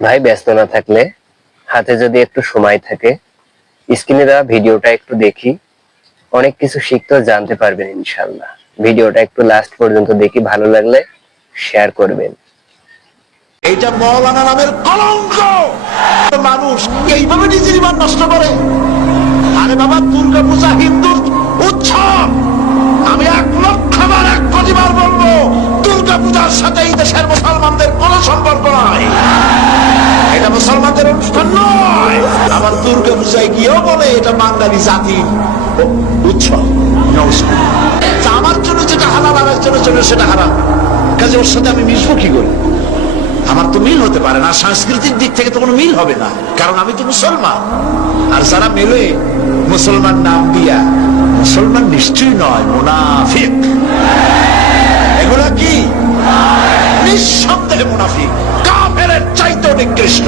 ভাই ব্যস্ত না থাকলে হাতে যদি একটু সময় থাকে স্ক্রিনে দেওয়া ভিডিওটা একটু দেখি, অনেক কিছু শিখতে ও জানতে পারবেন ইনশাআল্লাহ। ভিডিওটা একটু লাস্ট পর্যন্ত দেখি, ভালো লাগলে শেয়ার করবেন। এটা মৌলানা নামের কলঙ্ক। মানুষ এইভাবে নিজের ইমান নষ্ট করে। আরে বাবা, দুর্গা পূজা হিন্দুর উৎসব। আমি 1,00,000 বার 1,000,000 বার বলবো, দুর্গা পূজার সাথে এই দেশের মুসলমানদের কোনো সম্পর্ক নাই। এটা মুসলমানদের অনুষ্ঠান নয়। আবার দুর্গা পূজায় গিয়েও বলে এটা বাঙালি জাতির উৎসব। আমার জন্য যেটা হালাল, আমার জন্য সেটা হারাম। কাজে ওর সাথে আমি মিশবো কি করে? আমার তো মিল হতে পারে না, সাংস্কৃতিক দিক থেকে তো কোনো মিল হবে না, কারণ আমি তো মুসলমান। আর যারা মেলে মুসলমান নাম দিয়া, মুসলমান নিশ্চয়ই নয়, মুনাফিক। এগুলা কি? নিঃসন্দেহে মুনাফিক, কাফেরের চাইতে নিকৃষ্ট।